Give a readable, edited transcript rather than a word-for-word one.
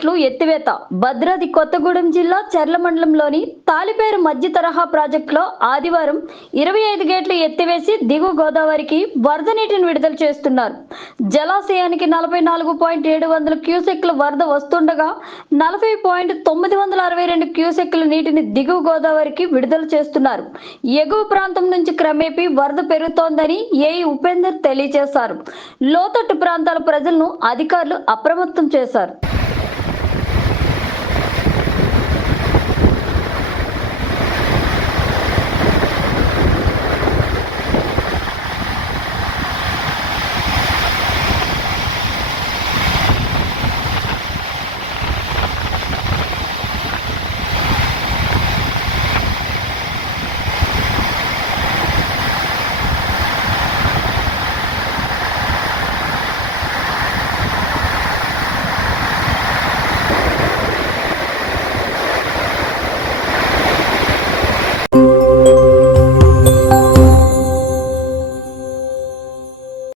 గేట్లు ఎత్తివేత. భద్రాద్రి కొత్తగూడెం జిల్లా చర్ల మండలంలోని తాలిపేరు మధ్య తరహా ప్రాజెక్టులో ఆదివారం 25 గేట్లు ఎత్తివేసి దిగువ గోదావరికి వరద నీటిని విడుదల చేస్తున్నారు. జలాశయానికి 44.700 క్యూసెక్ల వరద వస్తుండగా 40.962 క్యూసెక్ల నీటిని దిగువ గోదావరికి విడుదల చేస్తున్నారు. ఎగువ ప్రాంతం నుంచి క్రమేపీ వరద పెరుగుతోందని ఏఈ ఉపేందర్ తెలియజేశారు. లోతట్టు ప్రాంతాల ప్రజలను అధికారులు అప్రమత్తం చేశారు.